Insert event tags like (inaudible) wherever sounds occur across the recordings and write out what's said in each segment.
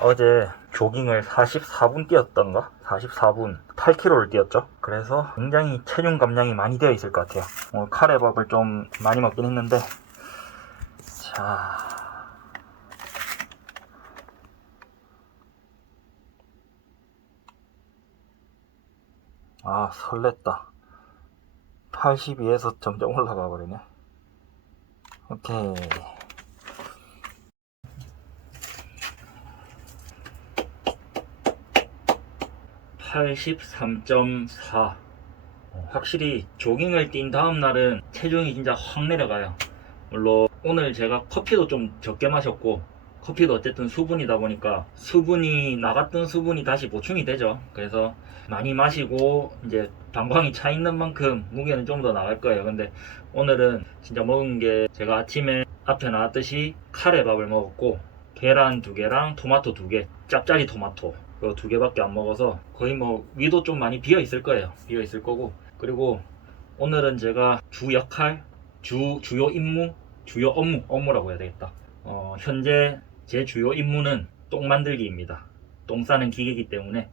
어제 조깅을 44분 뛰었던가? 44분 8km를 뛰었죠. 그래서 굉장히 체중 감량이 많이 되어 있을 것 같아요. 오늘 카레밥을 좀 많이 먹긴 했는데 자 아 설렜다 82에서 점점 올라가 버리네 오케이 83.4 확실히 조깅을 뛴 다음 날은 체중이 진짜 확 내려가요. 물론 오늘 제가 커피도 좀 적게 마셨고 커피도 어쨌든 수분이다 보니까 수분이 나갔던 수분이 다시 보충이 되죠. 그래서 많이 마시고 이제 방광이 차 있는 만큼 무게는 좀 더 나갈 거예요. 근데 오늘은 진짜 먹은 게 제가 아침에 앞에 나왔듯이 카레밥을 먹었고 계란 두 개랑 토마토 두 개, 짭짜리 토마토 그거 두 개밖에 안 먹어서 거의 뭐 위도 좀 많이 비어 있을 거예요. 비어 있을 거고 그리고 오늘은 제가 주 역할, 주 주요 임무, 주요 업무, 업무라고 해야 되겠다. 어, 현재 제 주요 임무는 똥 만들기입니다. 똥 싸는 기계이기 때문에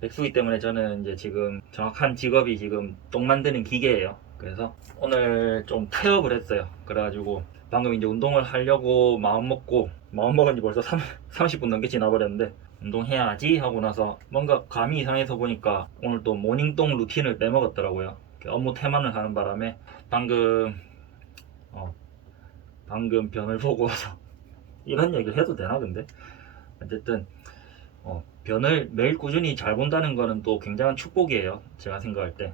백수기 때문에 저는 이제 지금 정확한 직업이 지금 똥 만드는 기계예요. 그래서 오늘 좀 태업을 했어요. 그래가지고 방금 이제 운동을 하려고 마음 먹고 마음 먹은 지 벌써 3, 30분 넘게 지나버렸는데 운동해야지 하고 나서 뭔가 감이 이상해서 보니까 오늘 또 모닝똥 루틴을 빼먹었더라고요. 업무 태만을 하는 바람에 방금 어, 방금 변을 보고 와서 (laughs) 이런 얘기를 해도 되나 근데 어쨌든 어, 변을 매일 꾸준히 잘 본다는 거는 또 굉장한 축복이에요. 제가 생각할 때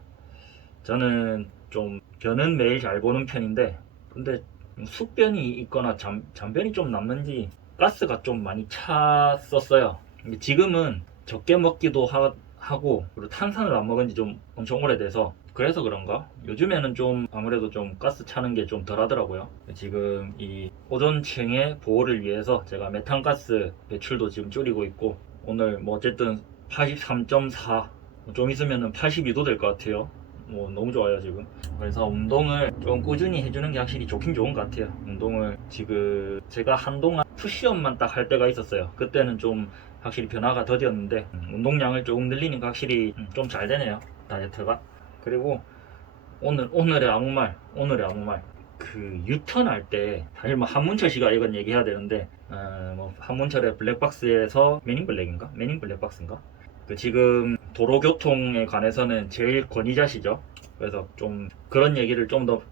저는 좀 변은 매일 잘 보는 편인데 근데 숙변이 있거나 잠, 잠변이 좀 남는지 가스가 좀 많이 찼었어요. 지금은 적게 먹기도 하, 고 그리고 탄산을 안 먹은 지 좀 엄청 오래돼서 그래서 그런가? 요즘에는 좀 아무래도 좀 가스 차는 게 좀 덜 하더라고요. 지금 이 오존층의 보호를 위해서 제가 메탄가스 배출도 지금 줄이고 있고 오늘 뭐 어쨌든 83.4, 좀 있으면은 82도 될 것 같아요. 뭐 너무 좋아요 지금. 그래서 운동을 좀 꾸준히 해주는 게 확실히 좋긴 좋은 것 같아요. 운동을 지금 제가 한동안 푸시업만 딱 할 때가 있었어요. 그때는 좀 확실히 변화가 더디었는데 음, 운동량을 조금 늘리니까 확실히 음, 좀잘 되네요 다이어트가. 그리고 오늘 오늘의 아무 말 오늘의 아무 말. 그 유턴 할 때 사실 뭐 한문철 씨가 이건 얘기해야 되는데 어, 뭐 한문철의 블랙박스에서 매닝 블랙인가 매닝 블랙박스인가 그 지금 도로교통에 관해서는 제일 권위자시죠. 그래서 좀 그런 얘기를 좀 더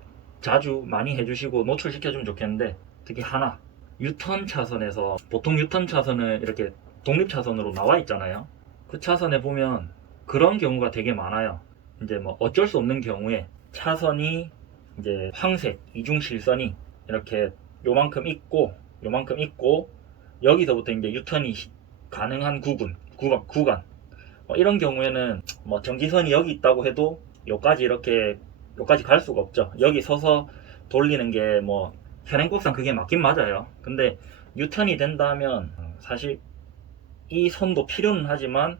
자주 많이 해주시고 노출시켜주면 좋겠는데 특히 하나 유턴 차선에서 보통 유턴 차선은 이렇게 독립 차선으로 나와 있잖아요. 그 차선에 보면 그런 경우가 되게 많아요. 이제 뭐 어쩔 수 없는 경우에 차선이 이제 황색 이중 실선이 이렇게 요만큼 있고 요만큼 있고 여기서부터 이제 유턴이 시- 가능한 구분 구간 구간 어, 이런 경우에는 뭐 정지선이 여기 있다고 해도 여기까지 이렇게 여기까지 갈 수가 없죠. 여기 서서 돌리는 게 뭐 현행법상 그게 맞긴 맞아요. 근데 유턴이 된다면 어, 사실 이 선도 필요는 하지만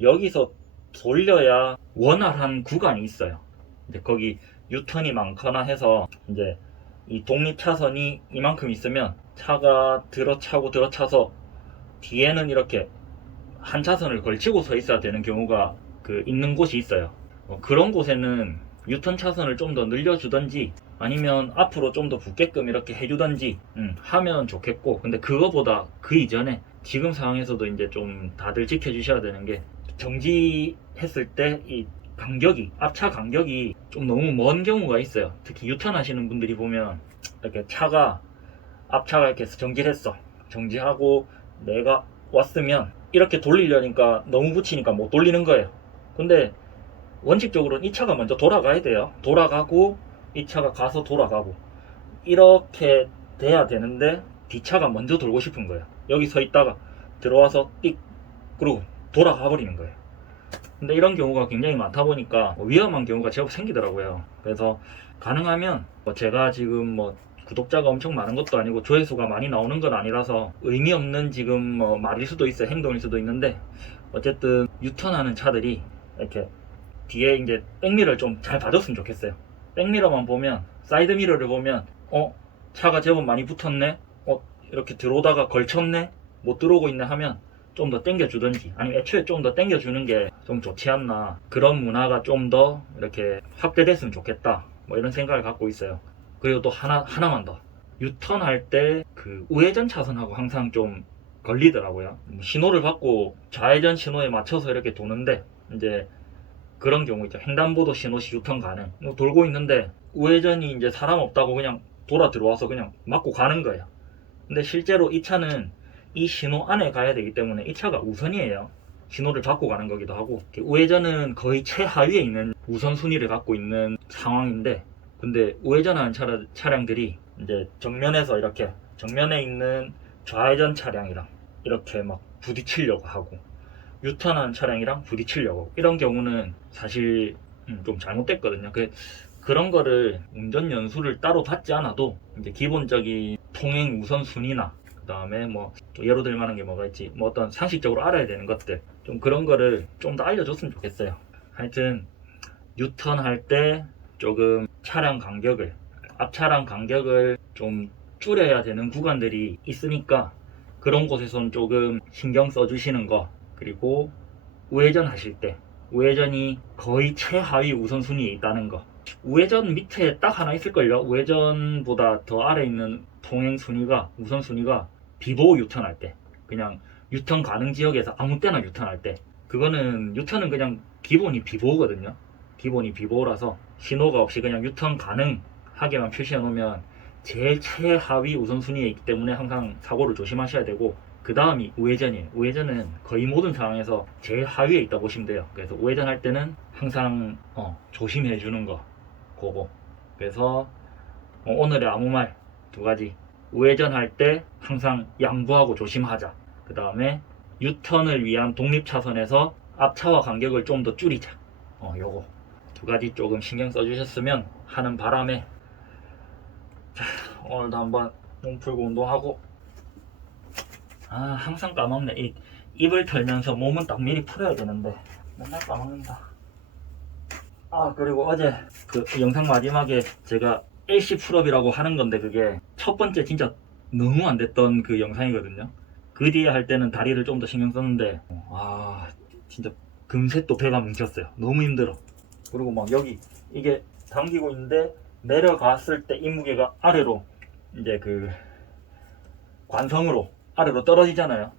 여기서 돌려야 원활한 구간이 있어요. 근데 거기 유턴이 많거나 해서 이제 이 독립 차선이 이만큼 있으면 차가 들어차고 들어차서 뒤에는 이렇게 한 차선을 걸치고 서 있어야 되는 경우가 그 있는 곳이 있어요. 어, 그런 곳에는 유턴 차선을 좀 더 늘려주던지 아니면 앞으로 좀 더 붙게끔 이렇게 해주던지 음, 하면 좋겠고 근데 그거보다 그 이전에 지금 상황에서도 이제 좀 다들 지켜주셔야 되는 게 정지했을 때 이 간격이 앞차 간격이 좀 너무 먼 경우가 있어요. 특히 유턴 하시는 분들이 보면 이렇게 차가 앞차가 이렇게 정지했어. 정지하고 내가 왔으면 이렇게 돌리려니까 너무 붙이니까 못 돌리는 거예요. 근데 원칙적으로는 이 차가 먼저 돌아가야 돼요. 돌아가고 이 차가 가서 돌아가고 이렇게 돼야 되는데 뒷차가 먼저 돌고 싶은 거예요. 여기 서 있다가 들어와서 띡 그리고 돌아가 버리는 거예요. 근데 이런 경우가 굉장히 많다 보니까 뭐 위험한 경우가 제법 생기더라고요. 그래서 가능하면 뭐 제가 지금 뭐 구독자가 엄청 많은 것도 아니고 조회수가 많이 나오는 건 아니라서 의미 없는 지금 뭐 말일 수도 있어요. 행동일 수도 있는데 어쨌든 유턴하는 차들이 이렇게 뒤에 이제 백미러를 좀 잘 봐줬으면 좋겠어요. 백미러만 보면 사이드 미러를 보면 어 차가 제법 많이 붙었네. 어 이렇게 들어오다가 걸쳤네. 못 들어오고 있네 하면 좀 더 땡겨주든지 아니면 애초에 좀 더 땡겨주는 게 좀 좋지 않나. 그런 문화가 좀 더 이렇게 확대됐으면 좋겠다. 뭐 이런 생각을 갖고 있어요. 그리고 또 하나 하나만 더. 유턴할 때 그 우회전 차선하고 항상 좀 걸리더라고요. 뭐 신호를 받고 좌회전 신호에 맞춰서 이렇게 도는데 이제 그런 경우 있죠. 횡단보도 신호 시 유턴 가능 뭐 돌고 있는데 우회전이 이제 사람 없다고 그냥 돌아 들어와서 그냥 맞고 가는 거예요 근데 실제로 이 차는 이 신호 안에 가야 되기 때문에 이 차가 우선이에요. 신호를 받고 가는 거기도 하고 우회전은 거의 최하위에 있는 우선 순위를 갖고 있는 상황인데 근데 우회전하는 차라, 차량들이 이제 정면에서 이렇게 정면에 있는 좌회전 차량이랑 이렇게 막 부딪히려고 하고 유턴하는 차량이랑 부딪히려고 이런 경우는 사실 음, 좀 잘못됐거든요. 그, 그런 거를 운전 연수를 따로 받지 않아도 이제 기본적인 통행 우선 순위나 그 다음에 뭐 또 예로 들 만한 게 뭐가 있지? 뭐 어떤 상식적으로 알아야 되는 것들 좀 그런 거를 좀 더 알려줬으면 좋겠어요. 하여튼 유턴 할 때 조금 차량 간격을 앞 차량 간격을 좀 줄여야 되는 구간들이 있으니까 그런 곳에선 조금 신경 써주시는 거 그리고 우회전 하실 때 우회전이 거의 최하위 우선순위에 있다는 거 우회전 밑에 딱 하나 있을걸요. 우회전보다 더 아래 있는 통행 순위가 우선 순위가 비보호 유턴할 때. 그냥 유턴 가능 지역에서 아무 때나 유턴할 때. 그거는 유턴은 그냥 기본이 비보호거든요. 기본이 비보호라서 신호가 없이 그냥 유턴 가능하게만 표시해 놓으면 제일 최하위 우선순위에 있기 때문에 항상 사고를 조심하셔야 되고 그 다음이 우회전이에요. 우회전은 거의 모든 상황에서 제일 하위에 있다 보시면 돼요. 그래서 우회전 할 때는 항상 어, 조심해 주는 거 그거 그래서 어, 오늘의 아무 말 두 가지. 우회전 할 때 항상 양보하고 조심하자. 그 다음에 유턴을 위한 독립차선에서 앞차와 간격을 좀 더 줄이자. 어, 요거. 두 가지 조금 신경 써주셨으면 하는 바람에. 자, 오늘도 한번 몸 풀고 운동하고. 아 항상 까먹네. 이, 입을 털면서 몸은 딱 미리 풀어야 되는데. 맨날 까먹는다 아 그리고 어제 그 영상 마지막에 제가 LC 풀업이라고 하는 건데 그게 첫 번째 진짜 너무 안 됐던 그 영상이거든요. 그 뒤에 할 때는 다리를 좀 더 신경 썼는데 아 진짜 금세 또 배가 뭉쳤어요. 너무 힘들어. 그리고 막 여기 이게 당기고 있는데 내려갔을 때 이 무게가 아래로 이제 그 관성으로 아래로 떨어지잖아요.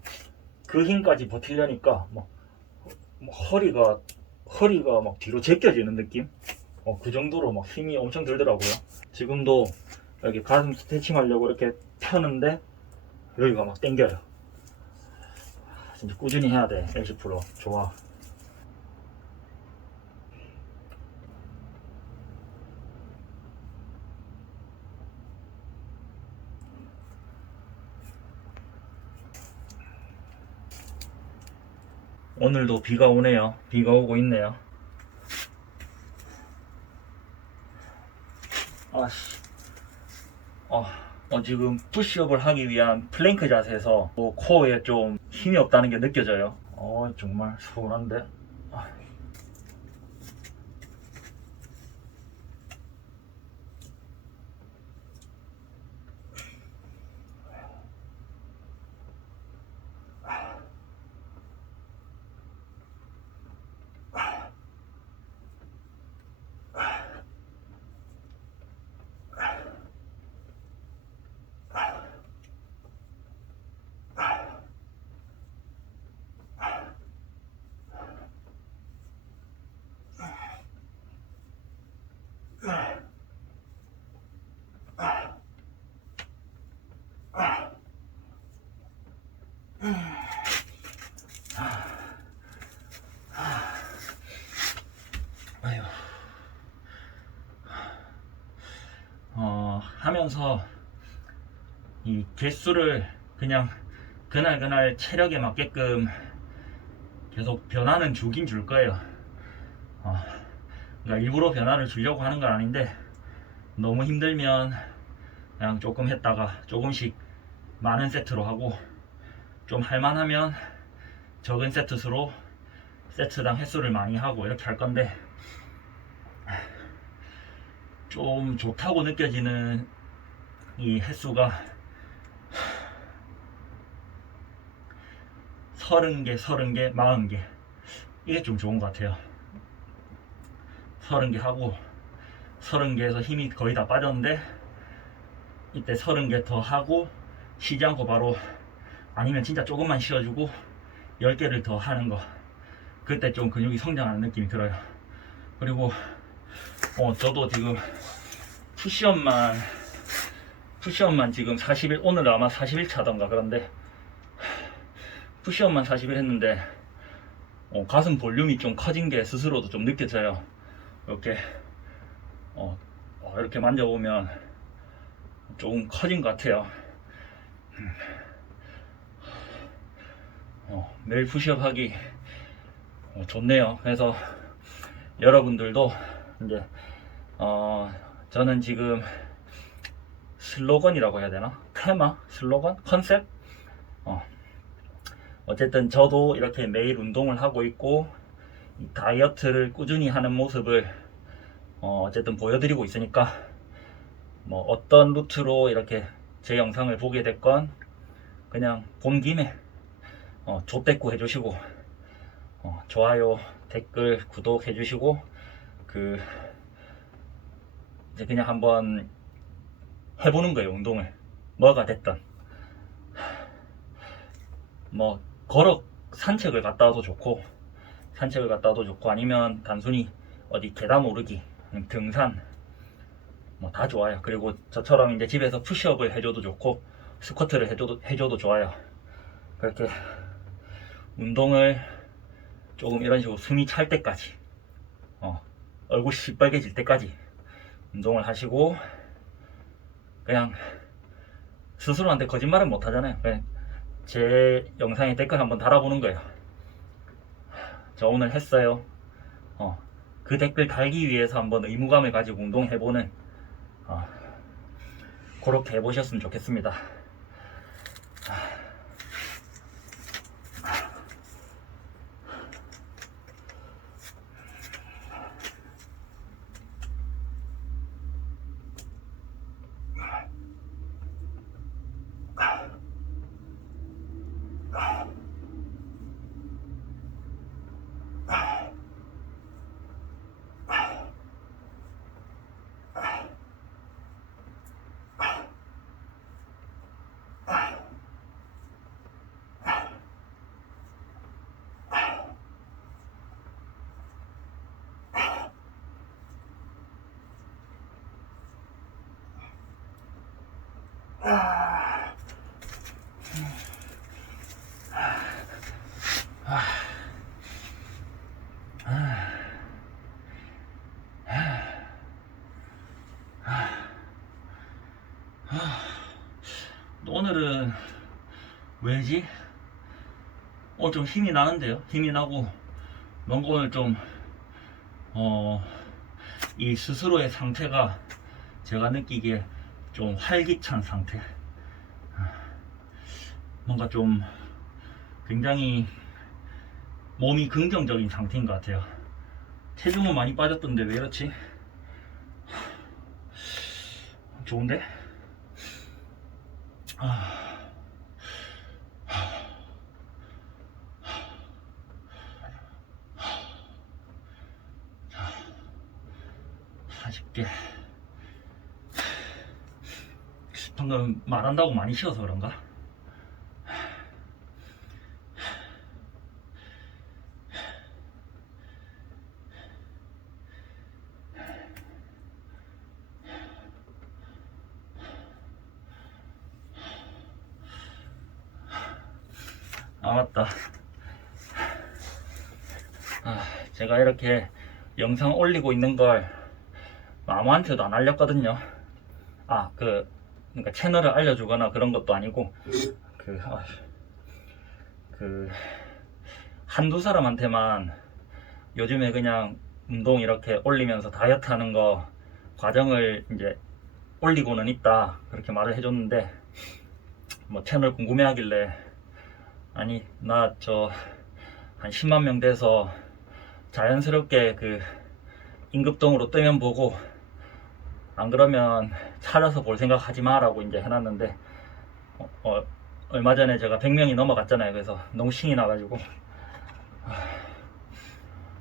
그 힘까지 버티려니까 막, 막 허리가 허리가 막 뒤로 제껴지는 느낌? 어, 그 정도로 막 힘이 엄청 들더라고요. 지금도 여기 가슴 스트레칭 하려고 이렇게 펴는데 여기가 막 땡겨요. 진짜 꾸준히 해야 돼. LC 프로. 좋아. 오늘도 비가 오네요. 비가 오고 있네요. 아씨. 어, 어, 지금 푸시업을 하기 위한 플랭크 자세에서 또 코어에 좀 힘이 없다는 게 느껴져요. 어, 정말 서운한데. 아. 아유. 어, 하면서 이 개수를 그냥 그날 그날 체력에 맞게끔 계속 변화는 주긴 줄 거예요. 어, 그러니까 일부러 변화를 주려고 하는 건 아닌데 너무 힘들면 그냥 조금 했다가 조금씩 많은 세트로 하고 좀 할만하면 적은 세트 수로 세트당 횟수를 많이 하고 이렇게 할 건데 좀 좋다고 느껴지는 이 횟수가 30개, 30개, 40개. 이게 좀 좋은 것 같아요. 30개 하고, 30개에서 힘이 거의 다 빠졌는데, 이때 30개 더 하고, 쉬지 않고 바로, 아니면 진짜 조금만 쉬어주고, 10개를 더 하는 거. 그때 좀 근육이 성장하는 느낌이 들어요. 그리고, 어, 저도 지금 푸시업만, 푸시업만 지금 40일, 오늘 아마 40일 차던가 그런데, 푸시업만 40일 했는데 어, 가슴 볼륨이 좀 커진 게 스스로도 좀 느껴져요. 이렇게 어, 어, 이렇게 만져보면 조금 커진 것 같아요. 음. 어, 매일 푸시업 하기 어, 좋네요. 그래서 여러분들도 이제 어, 저는 지금 슬로건이라고 해야 되나? 테마? 슬로건? 컨셉? 어, 어쨌든 저도 이렇게 매일 운동을 하고 있고 이 다이어트를 꾸준히 하는 모습을 어, 어쨌든 보여드리고 있으니까 뭐 어떤 루트로 이렇게 제 영상을 보게 됐건 그냥 본 김에 어, 조댓구 해주시고 어, 좋아요 댓글 구독 해주시고 그 이제 그냥 한번 해보는 거예요 운동을. 뭐가 됐든. 뭐 걸어 산책을 갔다 와도 좋고 산책을 갔다 와도 좋고 아니면 단순히 어디 계단 오르기 등산 뭐 다 좋아요. 그리고 저처럼 이제 집에서 푸시업을 해줘도 좋고 스쿼트를 해줘도 해줘도 좋아요. 그렇게 운동을 조금 이런 식으로 숨이 찰 때까지 어, 얼굴이 시뻘개질 때까지 운동을 하시고 그냥 스스로한테 거짓말은 못 하잖아요 그냥 제 영상에 댓글 한번 달아보는 거예요. 저 오늘 했어요. 어, 그 댓글 달기 위해서 한번 의무감을 가지고 운동해보는 어, 그렇게 해보셨으면 좋겠습니다. 오늘은 왜지? 어, 좀 힘이 나는데요? 힘이 나고, 뭔가 오늘 좀, 어, 이 스스로의 상태가 제가 느끼기에 좀 활기찬 상태. 뭔가 좀 굉장히 몸이 긍정적인 상태인 것 같아요. 체중은 많이 빠졌던데 왜 이렇지? 좋은데? 아, 40개. 방금 말한다고 많이 쉬어서 그런가? 아 맞다. 아, 제가 이렇게 영상 올리고 있는 걸 아무한테도 안 알렸거든요. 아, 그, 그러니까 채널을 알려주거나 그런 것도 아니고, 그, 아, 그, 한두 사람한테만 요즘에 그냥 운동 이렇게 올리면서 다이어트 하는 거 과정을 이제 올리고는 있다. 그렇게 말을 해줬는데, 뭐 채널 궁금해 하길래, 아니, 나 저, 한 10만 명 돼서 자연스럽게 그 임급동으로 뜨면 보고 안 그러면 찾아서 볼 생각 하지 마라고 이제 해놨는데 어, 어, 얼마 전에 제가 100명이 넘어갔잖아요. 그래서 너무 신이 나가지고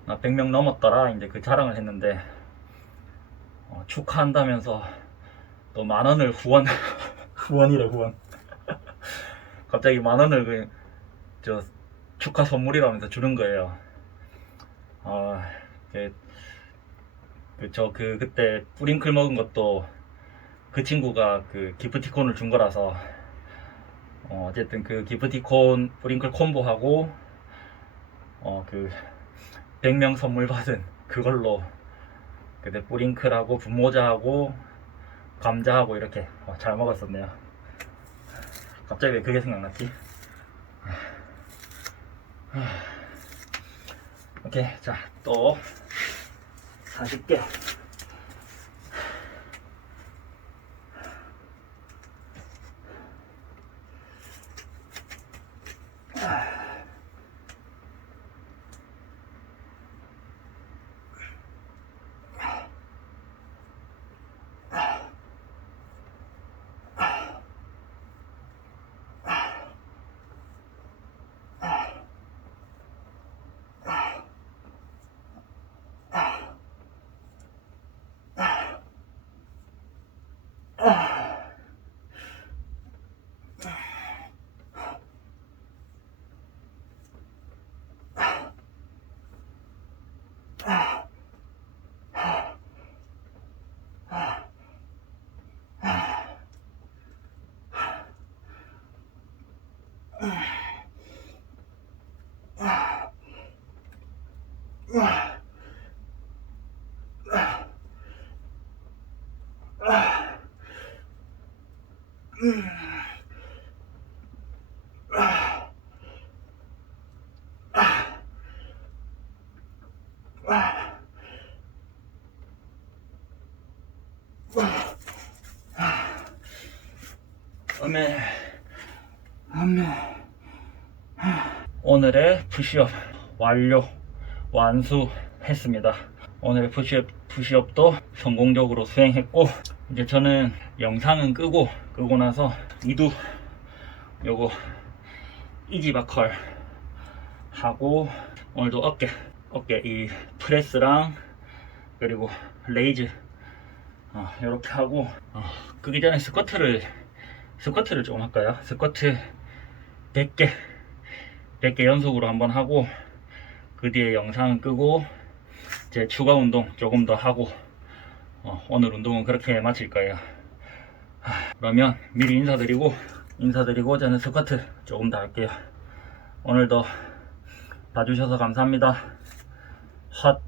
나 100명 넘었더라 이제 그 자랑을 했는데 어, 축하한다면서 또 만 원을 후원 (laughs) 후원이래 후원 (laughs) 갑자기 만 원을 그, 저 축하 선물이라면서 주는 거예요. 아, 그, 그, 저, 그, 그때 뿌링클 먹은 것도 그 친구가 그 기프티콘을 준 거라서, 어, 어쨌든 그 기프티콘 뿌링클 콤보하고, 어, 그, 100명 선물 받은 그걸로, 그때 뿌링클하고 분모자하고, 감자하고 이렇게 어, 잘 먹었었네요. 갑자기 왜 그게 생각났지? 오케이, 자, 또 40개. Oh. (sighs) (sighs) 푸시업 완료, 완수했습니다. 오늘의 푸시업, 푸시업도 성공적으로 수행했고, 이제 저는 영상은 끄고, 끄고 나서 이두, 요거, 이지바컬 하고, 오늘도 어깨, 어깨 이 프레스랑, 그리고 레이즈, 어, 이렇게 하고, 어, 끄기 전에 스쿼트를 스쿼트를 좀 할까요? 스쿼트 100개 100개 연속으로 한번 하고 그 뒤에 영상 끄고 이제 추가 운동 조금 더 하고 어, 오늘 운동은 그렇게 마칠 거예요. 하, 그러면 미리 인사드리고 인사드리고 저는 스쿼트 조금 더 할게요. 오늘도 봐주셔서 감사합니다. 헛